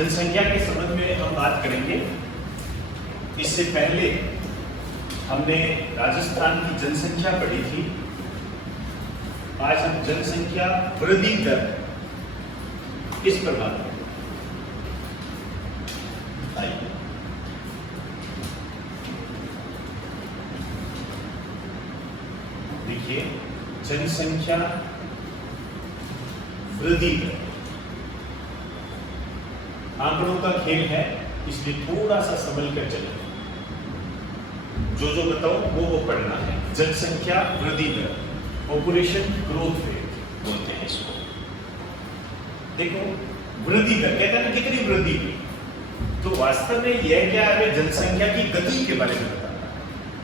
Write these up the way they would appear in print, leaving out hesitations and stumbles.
जनसंख्या के संबंध में हम बात करेंगे। इससे पहले हमने राजस्थान की जनसंख्या पढ़ी थी। आज हम जनसंख्या वृद्धि दर किस प्रकार है आइए। देखिए, जनसंख्या वृद्धि दर आंकड़ों का खेल है, इसलिए थोड़ा सा संभल कर चले। जो बताओ वो पढ़ना है। जनसंख्या वृद्धि दर, पॉपुलेशन ग्रोथ रेट बोलते हैं इसको। देखो, वृद्धि दर कहते हैं ना, कितनी वृद्धि हुई। तो वास्तव में यह क्या है, जनसंख्या की गति के बारे में बताना है।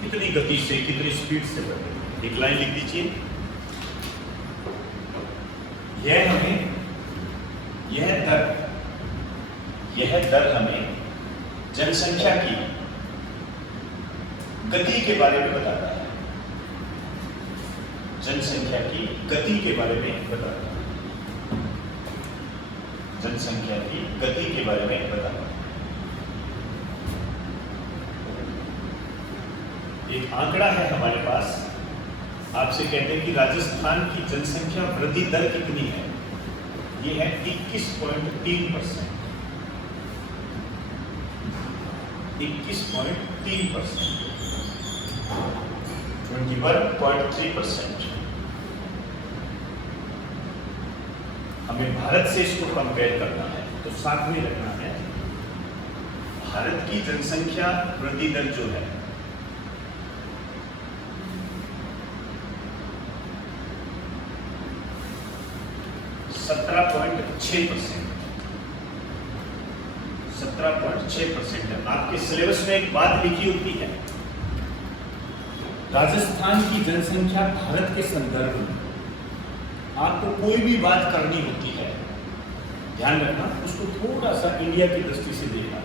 कितनी गति से, कितनी स्पीड से बढ़ रही। एक लाइन लिख दीजिए। यह दर हमें जनसंख्या की गति के बारे में बताता है। जनसंख्या की गति के बारे में बताता है। जनसंख्या की गति के बारे में बताता है। एक आंकड़ा है हमारे पास। आपसे कहते हैं कि राजस्थान की जनसंख्या वृद्धि दर कितनी है। ये है 21.3%। 21.3%, 21.3%। हमें भारत से इसको कंपेयर करना है, तो साथ में रखना है। भारत की जनसंख्या वृद्धि दर जो है 17.6%। 17.6% है। आपके सिलेबस में एक बात लिखी होती है, राजस्थान की जनसंख्या भारत के संदर्भ में आपको कोई भी बात करनी होती है, ध्यान रखना, उसको थोड़ा सा इंडिया की दृष्टि से देखना।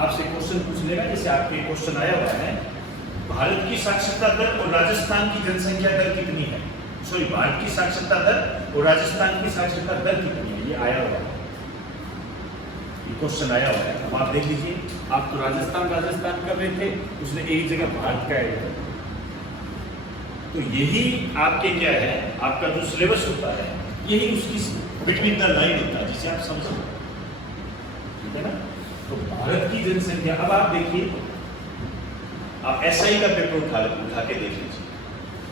आपसे क्वेश्चन पूछ लेगा, जैसे आपके क्वेश्चन आया हुआ है, भारत की साक्षरता दर और राजस्थान की जनसंख्या दर कितनी है। सॉरी, भारत की साक्षरता दर और राजस्थान की साक्षरता दर कितनी है, ये आया हुआ है, ये क्वेश्चन आया हुआ है। अब आप देख लीजिए, आप तो राजस्थान कर रहे थे, उसने एक जगह भारत का है। तो यही आपके क्या है, आपका जो सिलेबस होता है, यही उसकी बिटवीन द लाइन होता है, जिसे आप समझो, ठीक है ना। तो भारत की जनसंख्या, अब आप देखिए, आप एसआई का पेपर उठा के देख लीजिए।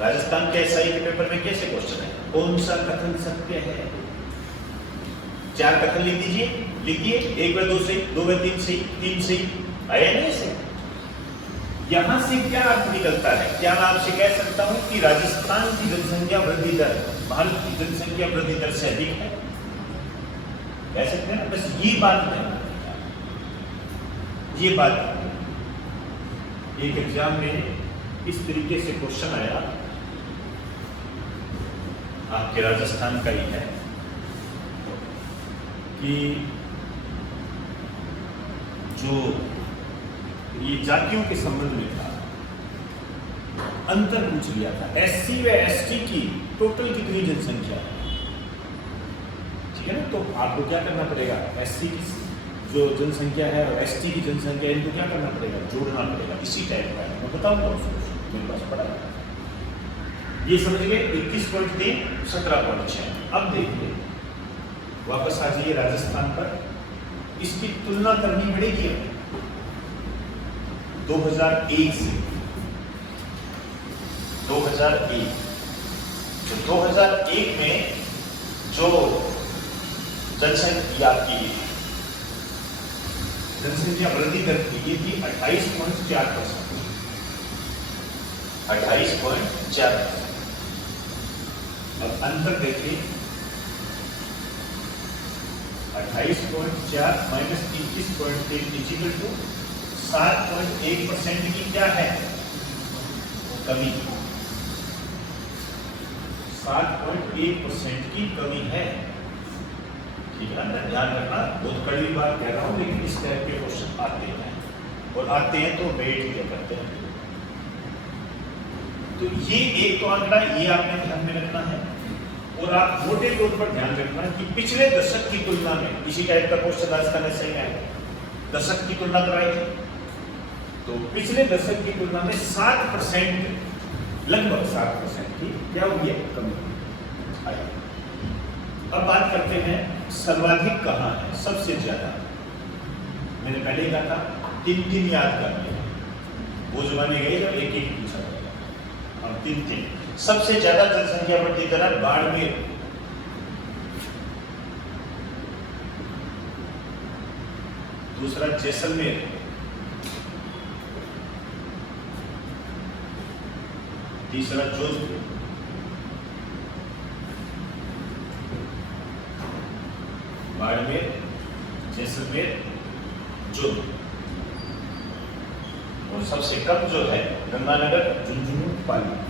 राजस्थान के एसआई के पेपर में कैसे क्वेश्चन है, कौन सा कथन सत्य है। 4 कथन लिख दीजिए, लिखिए, 1 व 2 सही, 2 व 3 सही, 3 सही, आया नहीं से। यहां से क्या अर्थ निकलता है, क्या मैं आपसे कह सकता हूं कि राजस्थान की जनसंख्या वृद्धि दर भारत की जनसंख्या वृद्धि दर से अधिक है, कह सकते हैं ना। बस ये बात नहीं, ये बात एक एग्जाम में इस तरीके से क्वेश्चन आया, आपके राजस्थान का ही है, कि जो ये जातियों के संबंध में था, अंतर पूछ लिया था। एससी व एसटी की टोटल कितनी जनसंख्या है, ठीक है ना। तो आपको क्या करना पड़ेगा, एससी की जो जनसंख्या है और एसटी की जनसंख्या, इनको क्या करना पड़ेगा, जोड़ना पड़ेगा। इसी टाइप का है, मैं बताऊंगा उसको, मेरे पास पड़ा है। ये समझ गए, 21.3, 17.6। अब देखिए, वापस आ जाइए राजस्थान पर, इसकी तुलना करनी पड़ेगी 2001 से। 2001, तो 2001 में जो जनसंख्या आपकी जनसंख्या वृद्धि दर थी, ये थी 28.4%। 28.4%। अब अंतर देखिए, 28.4 माइनस 21.3 इक्वल टू 7.1% की क्या है, कमी। 7.1% की कमी है, ठीक है ना। ध्यान रखना, बहुत कड़ी बात कह रहा हूं, लेकिन इस टाइप के क्वेश्चन आते हैं, और आते हैं तो वेट क्या करते हैं। तो ये एक तो आंकड़ा, ये आपने ध्यान में रखना है। और आप मोटे तौर पर ध्यान रखना कि पिछले दशक की तुलना में, इसी टाइप का क्वेश्चन राजस्थान ऐसे ही आया, दशक की तुलना कराई थी, तो पिछले दशक की तुलना में 7%, लगभग 7% की क्या हो गया, कमी आई। अब बात करते हैं सर्वाधिक कहाँ है, सबसे ज्यादा। मैंने पहले ही कहा था 3 याद करने हैं, वो जमाने गए जब एक पूछा जाएगा, और 3। सबसे ज्यादा जनसंख्या वृद्धि दर बाड़मेर, दूसरा जैसलमेर, तीसरा जोधपुर, बाड़मेर, जैसलमेर, जोधपुर, और सबसे कम जो है गंगानगर, झुंझुनू, पाली।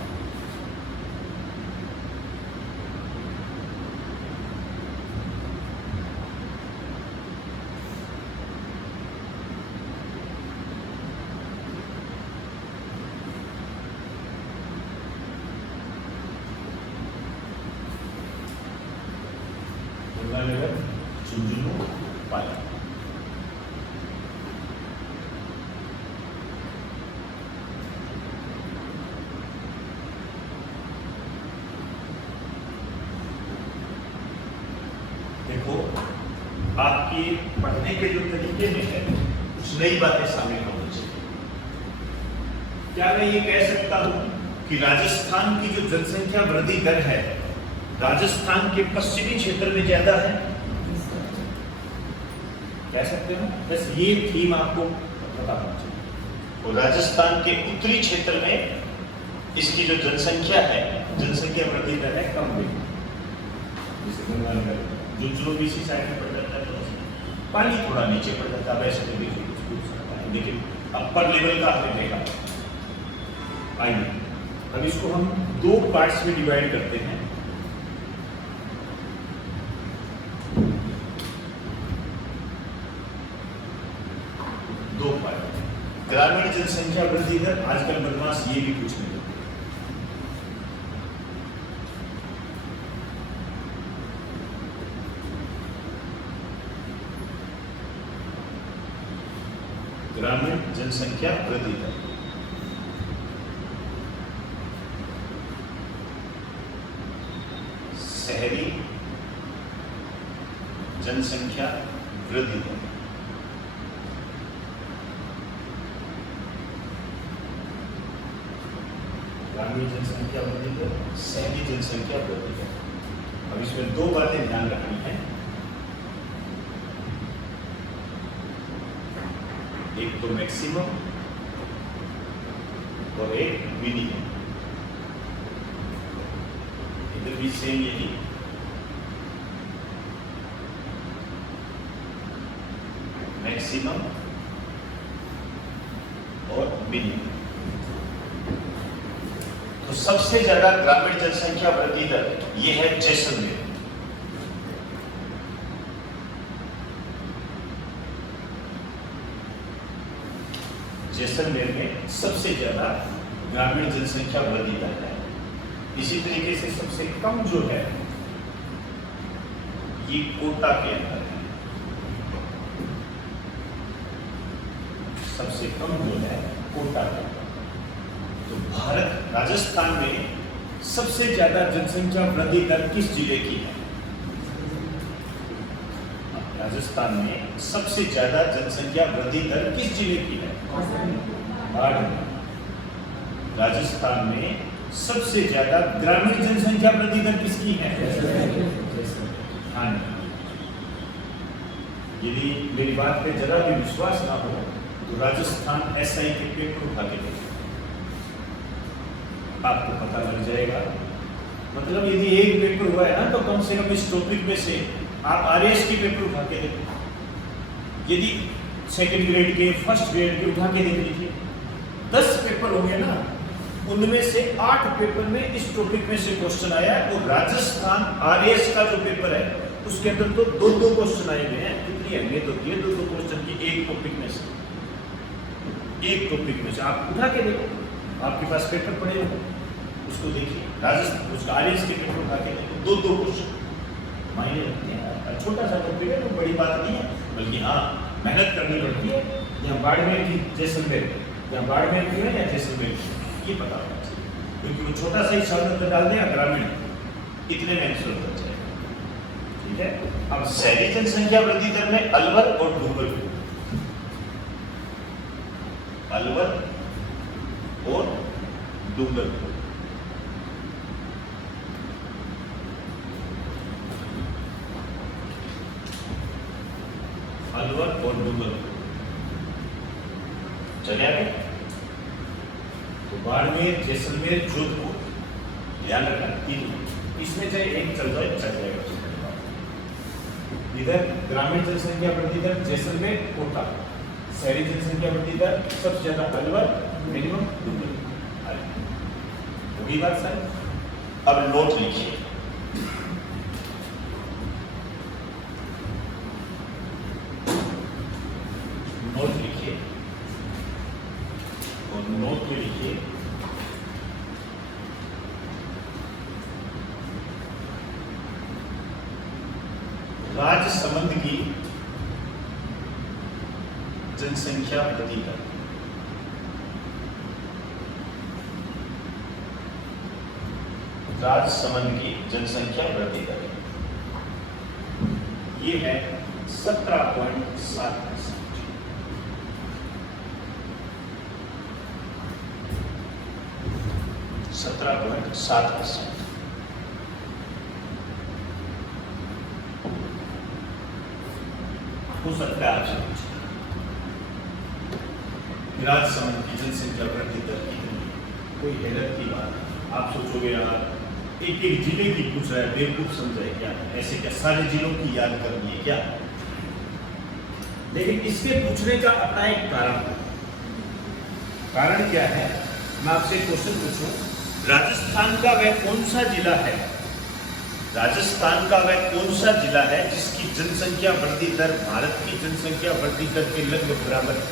गंगानगर, झुंझुनू, पाली। देखो, आपके पढ़ने के जो तरीके में है कुछ नई बातें शामिल होनी चाहिए। क्या मैं ये कह सकता हूं कि राजस्थान की जो जनसंख्या वृद्धि दर है राजस्थान के पश्चिमी क्षेत्र में ज्यादा है, कह सकते हो? बस ये थीम आपको पता होना चाहिए। और राजस्थान के उत्तरी क्षेत्र में इसकी जो जनसंख्या है, जनसंख्या वृद्धि दर है कम हुई, जैसे गंगानगर, झुंझुनू भी इसी साइड में पड़ जाता है, तो पानी थोड़ा नीचे पड़ जाता है, वैसे तो बीच में पूछ सकता है, लेकिन अपर लेवल का आपने देखा। आइए अब इसको हम 2 पार्ट्स में डिवाइड करते हैं। ग्रामीण जनसंख्या वृद्धि दर, आजकल बदमाश ये भी पूछने लगे। ग्रामीण जनसंख्या वृद्धि दर, शहरी जनसंख्या वृद्धि दर, ग्रामीण जनसंख्या वृद्धि दर, शहरी जनसंख्या वृद्धि दर। अब इसमें 2 बातें ध्यान रखनी है, एक तो मैक्सिमम और एक मिनिमम, इधर भी सेम यही, मैक्सिमम और मिनिमम। तो सबसे ज्यादा ग्रामीण जनसंख्या वृद्धि दर यह है जैसलमेर। जैसलमेर में सबसे ज्यादा ग्रामीण जनसंख्या वृद्धि दर है। इसी तरीके से सबसे कम जो है ये कोटा के अंदर है, सबसे कम जो है कोटा के अंदर। तो भारत, राजस्थान में सबसे ज्यादा जनसंख्या वृद्धि दर किस जिले की है? राजस्थान में सबसे ज्यादा जनसंख्या वृद्धि दर किस जिले की है? बाड़मेर। राजस्थान में सबसे ज्यादा ग्रामीण जनसंख्या वृद्धि दर किसकी है? हाँ, यदि मेरी बात पे जरा भी विश्वास ना हो तो राजस्थान एसआई के पेपर उठा के देखिए, आपको पता लग जाएगा। मतलब यदि एक पेपर हुआ है ना, तो कम से कम इस टॉपिक में से आप आरएस की पेपर उठा के देखो, यदि सेकंड ग्रेड के, फर्स्ट ग्रेड के उठा के देख लीजिए, 10 पेपर होंगे ना, उनमें से 8 पेपर में इस टॉपिक में से क्वेश्चन आया है। और राजस्थान आरएस का जो पेपर है उसके अंदर तो 2-2 क्वेश्चन आए हुए हैं। कितनी अहमियत होती है 2-2 क्वेश्चन की एक टॉपिक में से, एक टॉपिक में से आप उठा के देखो, आपके पास पेपर पड़े हो, उसको देखिए, राजस्थान उसका आरएस टिकट उठा के देखो, 2 क्वेश्चन मायने रखते हैं। छोटा सा टॉपिक है, तो बड़ी बात नहीं है, बल्कि हाँ मेहनत करनी पड़ती है। यहाँ बाड़मेर की जैसलमेर, यहाँ बाड़मेर की है या जैसलमेर की, ये पता होना चाहिए, क्योंकि वो छोटा सा ही शब्द डाल दें ग्रामीण, इतने में आंसर बन जाएगा। ठीक है, अब शहरी जनसंख्या वृद्धि दर में अलवर और डूंगरपुर, अलवर और डूंगरपुर, अलवर और डूंगरपुर चले आगे। तो बाड़मेर, जैसलमेर, जोधपुर, ध्यान रखना तीन, इसमें चाहे एक चल जाए चल जाएगा। इधर ग्रामीण जनसंख्या वृद्धि दर जैसलमेर, कोटा, शहरी जनसंख्या वृद्धि दर सबसे ज्यादा अलवर, मिनिमम डूंगरपुर। होगी बात सर? अब नोट लिखिए, नोट लिखिए और नोट में लिखिए राजसमंद की जनसंख्या वृद्धि दर, राजसमंद की जनसंख्या वृद्धि दर ये है 17.7%। 17.7%। हो सकता है आपसे पूछे राजसमंद की जनसंख्या वृद्धि दर कितनी, कोई हैरत की बात है। आप सोचोगे यार एक एक जिले की पूछ रहा है, बेवकूफ समझाए क्या, ऐसे क्या सारे जिलों की याद करनी है क्या? लेकिन इसके पूछने का अपना एक कारण है। कारण क्या है? मैं आपसे क्वेश्चन पूछूं, राजस्थान का वह कौन सा जिला है, राजस्थान का वह कौन सा जिला है जिसकी जनसंख्या वृद्धि दर भारत की जनसंख्या वृद्धि दर के लगभग बराबर है?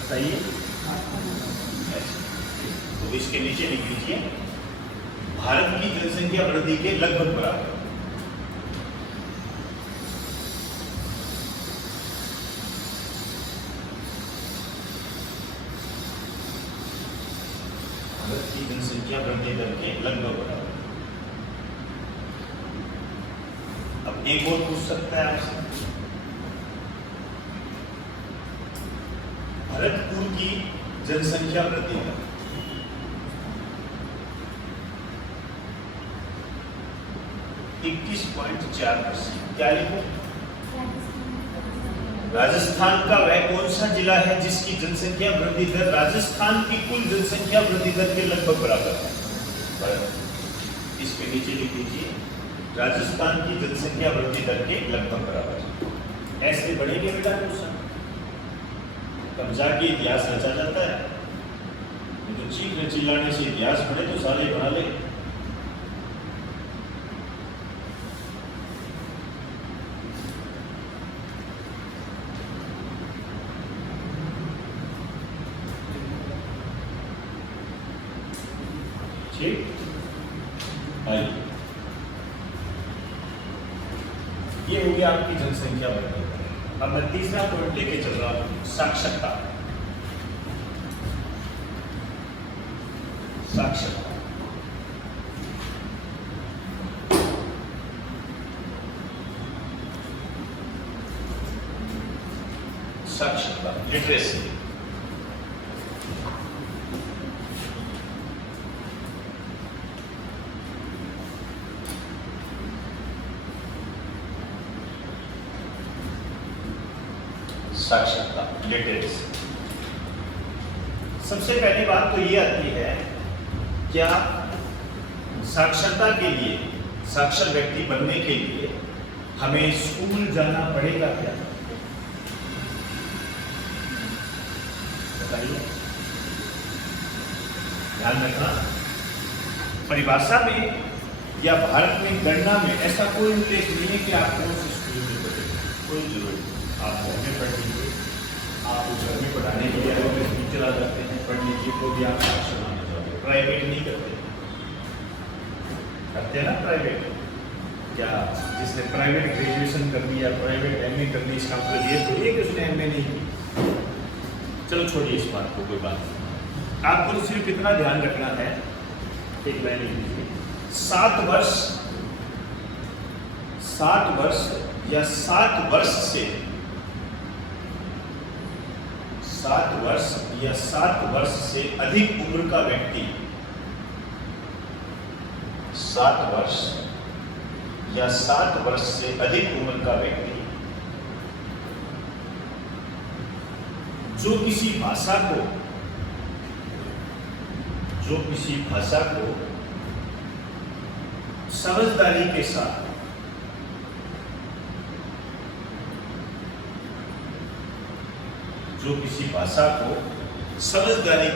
बताइए। तो इसके नीचे लिख लीजिए भारत की जनसंख्या वृद्धि के लगभग बराबर। भारत की जनसंख्या वृद्धि दर के लगभग बराबर। अब एक और पूछ सकता है आपसे, भरतपुर की जनसंख्या वृद्धि दर 21.4%। क्या लिखो? राजस्थान का वह कौन सा जिला है जिसकी जनसंख्या वृद्धि दर राजस्थान की कुल जनसंख्या वृद्धि दर के लगभग बराबर है? इसके नीचे लिख दीजिए राजस्थान की जनसंख्या वृद्धि दर के लगभग बराबर। ऐसे बढ़ेंगे बेटा क्वेश्चन, तब जाके इतिहास रचा जाता है। तो चीखने चिल्लाने से इतिहास पढ़े तो सारे बना ले। ठीक, आइए ये हो गया आपकी जनसंख्या वृद्धि। अब मैं तीसरा पॉइंट लेके चल रहा हूं, साक्षरता। साक्षरता साक्षरता लिटरेसी। साक्षरता लिटरेसी। सबसे पहली बात तो ये आती है, क्या साक्षरता के लिए, साक्षर व्यक्ति बनने के लिए हमें स्कूल जाना पड़ेगा क्या? बताइए, ध्यान रखना। परिभाषा में या भारत में गणना में ऐसा कोई उल्लेख नहीं है कि आपको उस स्कूल में पढ़े, कोई जरूरत नहीं। आप घर में पढ़ लीजिए, आप घर में पढ़ाने के लिए टीचर आ जाते हैं, पढ़ वाणिज्य को भी आप साक्षर माने जाओगे। प्राइवेट नहीं करते हैं ना प्राइवेट। क्या जिसने प्राइवेट ग्रेजुएशन कर दी या प्राइवेट एमए कर दी इसका मतलब ये थोड़ी है कि उसने एमए नहीं की। चलो छोड़िए इस बात को, कोई बात नहीं। आपको तो सिर्फ इतना ध्यान रखना है, एक लाइन लिख लीजिए, 7 वर्ष या 7 वर्ष से 7 वर्ष या 7 वर्ष से अधिक उम्र का व्यक्ति 7 वर्ष या 7 वर्ष से अधिक उम्र का व्यक्ति जो किसी भाषा को समझदारी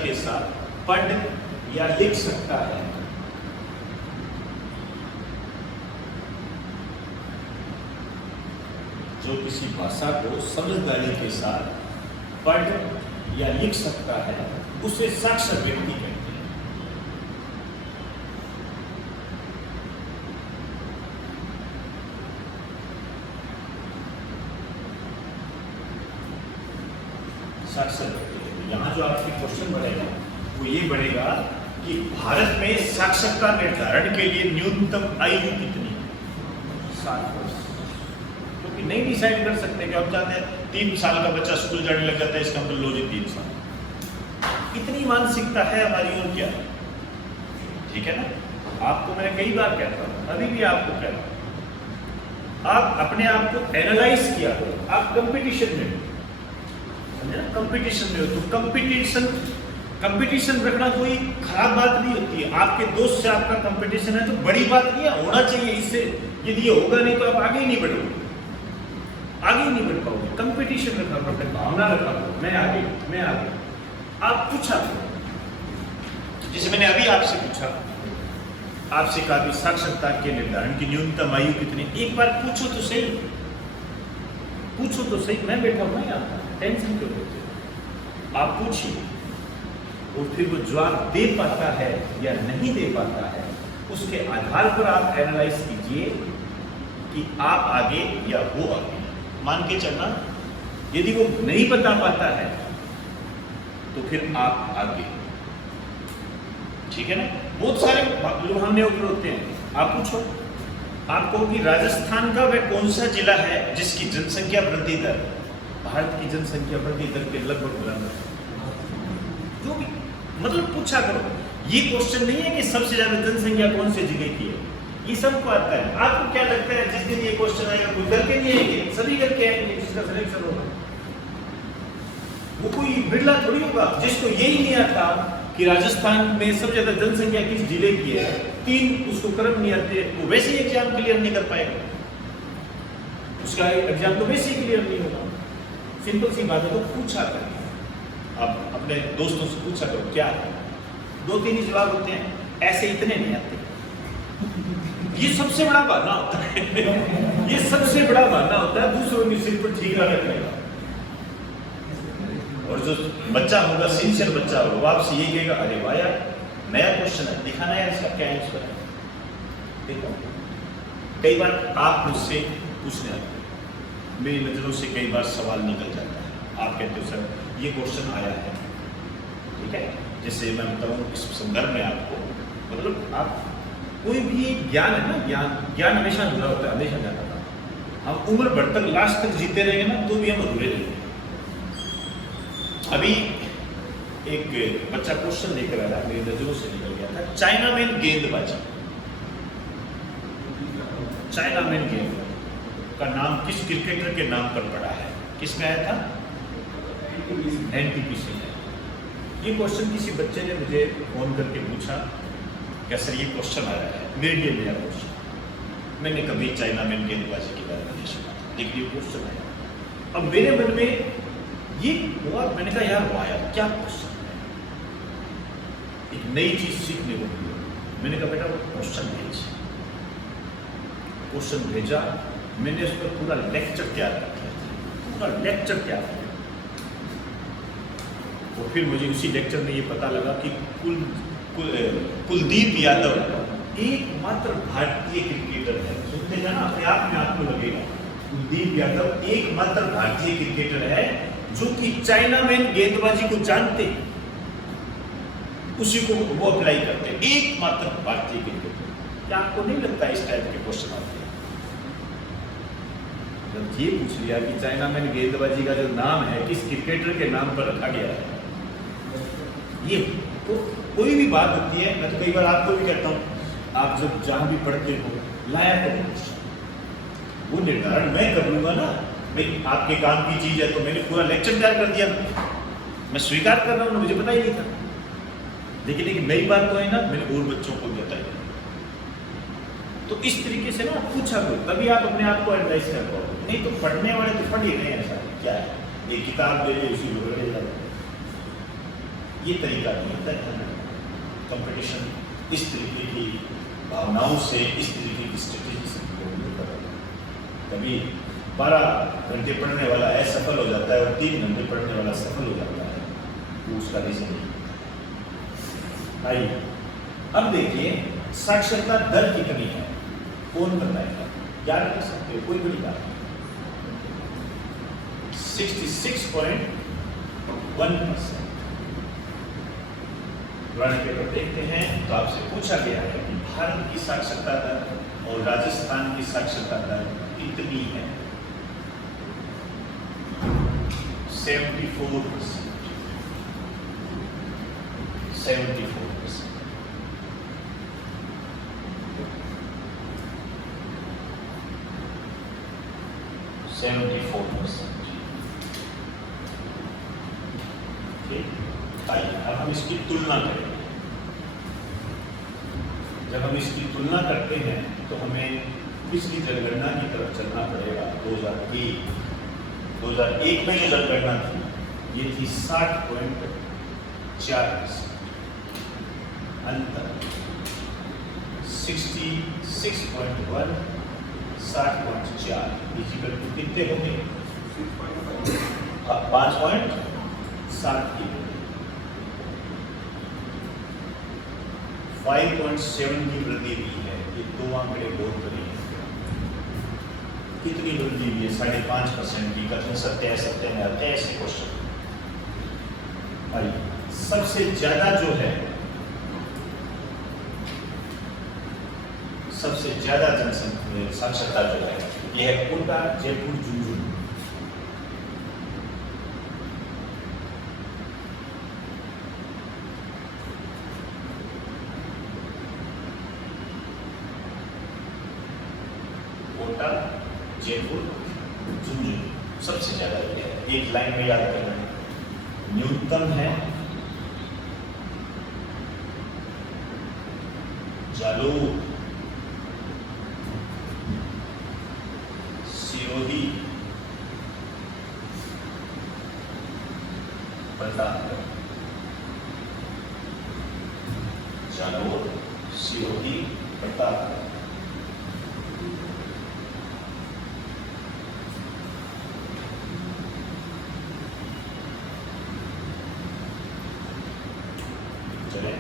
के साथ पढ़ या लिख सकता है, जो किसी भाषा को समझदारी के साथ पढ़ या लिख सकता है उसे साक्षर व्यक्ति कहते हैं। साक्षर व्यक्ति। यहाँ जो आपकी क्वेश्चन बढ़ेगा वो ये बढ़ेगा कि भारत में साक्षरता निर्धारण के लिए न्यूनतम आयु कितनी है? 7 वर्ष। क्योंकि नहीं डिसाइड कर सकते कि आप चाहते हैं 3 साल का बच्चा स्कूल जाने लग जाता है, इसका मतलब लो जी 3 साल। इतनी मानसिकता है हमारी और क्या, ठीक है ना। आपको मैंने कई बार कहता हूँ, अभी भी आपको कहता हूँ, आप अपने आप को एनालाइज किया करो। आप कंपटीशन में हो तो कंपटीशन रखना कोई खराब बात नहीं होती है। आपके दोस्त से आपका कंपटीशन है तो बड़ी बात नहीं है, होना चाहिए। इससे यदि ये होगा नहीं तो आप आगे ही नहीं बढ़ोगे, आगे ही नहीं बढ़ पाओगे। कंपटीशन रखा करो, अपने भावना रखा करो, मैं आगे। आप पूछा करो, जैसे मैंने अभी आपसे पूछा, आपसे कहा कि साक्षरता के निर्धारण की न्यूनतम आयु कितनी। एक बार पूछो तो सही, मैं बैठा हूं ना यहाँ, टेंशन क्यों लेते हो? आप पूछिए और फिर वो जवाब दे पाता है या नहीं दे पाता है, उसके आधार पर आप एनालाइज कीजिए कि आप आगे या वो आगे। मान के चलना, यदि वो नहीं बता पाता है तो फिर आप आगे, ठीक है ना। बहुत सारे लोग हमने ऊपर होते हैं, आप पूछो, आप कहो कि राजस्थान का वह कौन सा जिला है जिसकी जनसंख्या वृद्धि दर भारत की जनसंख्या वृद्धि दर के लगभग बराबर है। जो भी मतलब पूछा करो। ये क्वेश्चन नहीं है कि सबसे ज्यादा जनसंख्या कौन से जिले की है, ये सबको आता है। आपको क्या लगता है जिस दिन ये क्वेश्चन आएगा कोई करके नहीं आएंगे, सभी करके आएंगे जिसका सिलेक्शन होगा। वो कोई बिरला थोड़ी होगा जिसको यही नहीं आता कि राजस्थान में सबसे ज्यादा जनसंख्या किस जिले की है, 3 उसको क्रम नहीं आते, वो वैसे ही एग्जाम क्लियर नहीं कर पाएगा, उसका एग्जाम तो वैसे ही क्लियर नहीं होगा। सिंपल सी बात है, तो पूछा करें। आप अपने दोस्तों से पूछा करो क्या है, 2-3 ही जवाब होते हैं, ऐसे इतने नहीं आते। ये सबसे बड़ा बहाना होता है ये सबसे बड़ा बहाना होता है दूसरों के सिर पर ठीकरा रखने का। और जो बच्चा होगा, सिंसियर बच्चा होगा, वो आपसे ये कहेगा, अरे वाह यार नया क्वेश्चन है, दिखाना यार इसका क्या आंसर है। देखो कई बार आप मुझसे पूछने आते, मेरी नज़रों से कई बार सवाल निकल जाता है, आप कहते हो सर ये क्वेश्चन आया है, ठीक है। जैसे मैं बताऊँ इस संदर्भ में आपको, मतलब आप कोई भी ज्ञान है ना, ज्ञान हमेशा अधूरा होता है, हमेशा जाता था। हम उम्र भर तक लास्ट तक जीते रहेंगे ना तो भी हम अधूरे रहेंगे। अभी एक बच्चा क्वेश्चन लेकर आया, मेरी नजरों से निकल गया था, चाइना में गेंदबाजी। चाइना में गेंद का नाम किस क्रिकेटर के नाम पर पड़ा है? किसमें आया था? एनटीपीसी में। ये क्वेश्चन किसी बच्चे ने मुझे फोन करके पूछा, क्या सर ये क्वेश्चन आया है, मेरे लिए नया क्वेश्चन, मैंने कभी चाइना में गेंदबाजी के बारे में नहीं सुना, लेकिन ये क्वेश्चन आया। अब मेरे मन में ये हुआ, मैंने कहा यार वाह यार क्या क्वेश्चन है, एक नई चीज सीखने को मिली। मैंने कहा बेटा वो क्वेश्चन भेजा, मैंने उस पर पूरा लेक्चर तैयार कर दिया, पूरा लेक्चर तैयार किया। और फिर मुझे उसी लेक्चर में ये पता लगा कि कुलदीप यादव एकमात्र भारतीय क्रिकेटर है। सुनते हैं ना, अपने आप में आपको लगेगा कुलदीप यादव एकमात्र भारतीय क्रिकेटर है जो कि चाइना में गेंदबाजी को जानते, उसी को वो अप्लाई करते, एकमात्र भारतीय क्रिकेटर। क्या आपको नहीं लगता इस टाइप के क्वेश्चन आते हैं? जब ये पूछ लिया कि चाइना में गेंदबाजी का जो नाम है किस क्रिकेटर के नाम पर रखा गया है, ये तो कोई भी बात होती है। मैं तो कई बार आपको भी कहता हूँ, आप जब जहां भी पढ़ते हो लाया करो, वो निर्धारण मैं कर लूंगा ना, मैं आपके काम की चीज है तो मैंने पूरा लेक्चर तैयार कर दिया, मैं स्वीकार कर रहा हूँ, मुझे पता ही नहीं था। लेकिन एक नई बात तो है ना, मैंने और बच्चों को बताई। तो इस तरीके से ना पूछा करो, तभी आप अपने आप को एडवाइस कर पाओ। नहीं तो पढ़ने वाले तो पढ़ ही रहे हैं, ऐसा क्या है, एक किताब ले ली उसी को ले जाओ, ये तरीका नहीं होता है। कंपटीशन इस तरीके की भावनाओं से, इस तरीके की स्ट्रेटेजी से नहीं होता। कभी 12 घंटे पढ़ने वाला असफल हो जाता है और 3 घंटे पढ़ने वाला सफल हो जाता है, तो उसका रीजन नहीं। आइए अब देखिए साक्षरता दर कितनी है, कौन बताएगा? याद कर सकते हो, कोई बड़ी बात नहीं। 66.1%। पुराने पेपर देखते हैं तो आपसे पूछा गया है कि भारत की साक्षरता दर और राजस्थान की साक्षरता दर कितनी है? 74%। 74%। आइए अब हम इसकी तुलना करें। जब हम इसकी तुलना करते हैं तो हमें पिछली जनगणना की तरफ चलना पड़ेगा। 2001 में जो जनगणना थी ये थी 60.4%। अंतर 66.1 60.4 इक्वल टू कितने हो गए? 5.7 की 5.7 की वृद्धि हुई है। ये दो आंकड़े बहुत बड़ी है। कितनी वृद्धि हुई है? 5.5% की। कथन सत्य है, सत्य में आते हैं ऐसे क्वेश्चन। सबसे ज्यादा जो है, सबसे ज्यादा जनसंख्या साक्षरता जो है यह है कोटा, जयपुर, झुंझुनू। कोटा, जयपुर, झुंझुनू सबसे ज्यादा ये है। एक लाइन में याद करना है। न्यूनतम है जालोर, सिरोही, प्रतापगढ़। जालोर, सिरोही, प्रतापगढ़। चले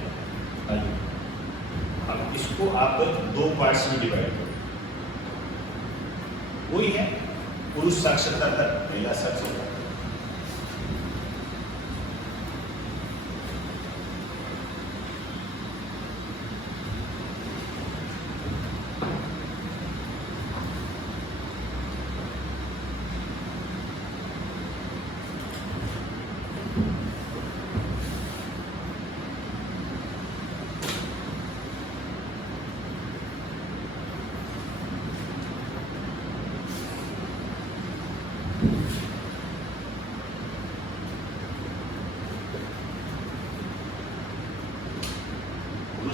अब इसको आप दो पार्ट्स में डिवाइड करो। वही है पुरुष साक्षरता दर, महिला साक्षरता दर।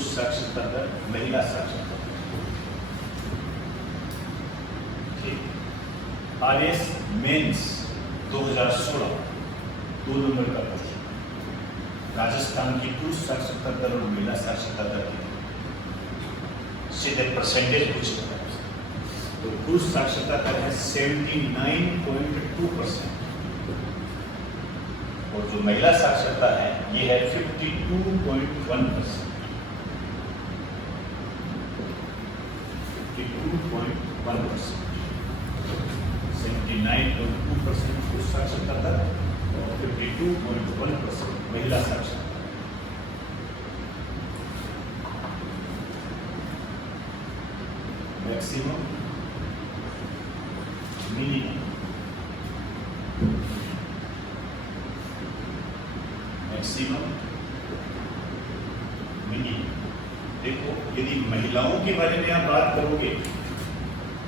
साक्षरता दर, महिला साक्षरता दर। ठीक। आरएस मेंस 2016 2 नंबर का क्वेश्चन। राजस्थान की पुरुष साक्षरता दर और महिला साक्षरता दर कितनी? सीधे परसेंटेज पूछ रहा है। तो पुरुष साक्षरता दर है 79.2% और जो महिला साक्षरता है ये है 52.1%। 52.1%, 79.2% पुरुष साक्षरता दर और 52.1% महिला साक्षरता। Maximum, minimum, maximum, minimum. देखो यदि महिलाओं के बारे में आप बात करोगे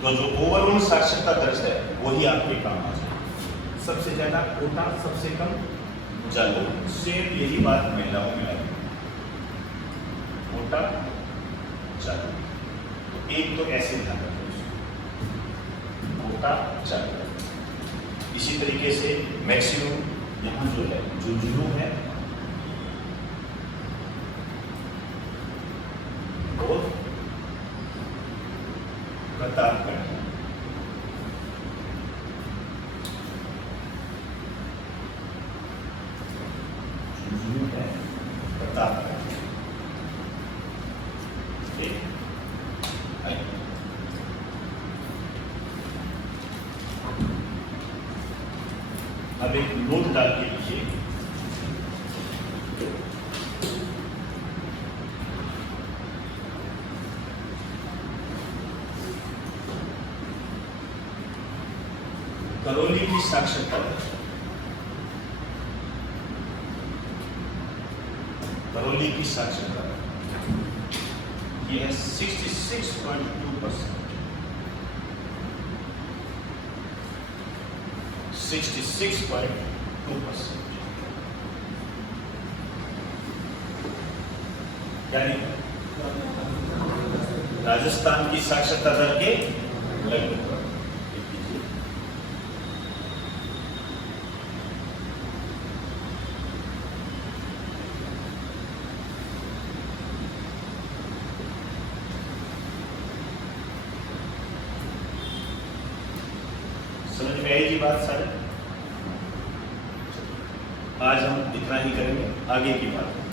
तो जो ओवरऑल साक्षरता दर है वही आपके काम आ जाए। सबसे ज्यादा कोटा, सबसे कम जागो। सेम यही बात महिलाओं में आई, कोटा जागो। तो एक तो ऐसे ध्यान रखो, कोटा जागो। इसी तरीके से मैक्सिमम यहाँ जो है झुंझुनू है और प्रतापगढ़। झुंझुनू है, प्रतापगढ़। ठीक, अब एक नोट डाल के लिखिए, करौली की साक्षरता दर, करौली की साक्षरता दर ये है 66.2%। 66.2%, यानी राजस्थान की साक्षरता दर के लगभग। समझ में आई जी बात सारी? आज हम इतना ही करेंगे, आगे की बात।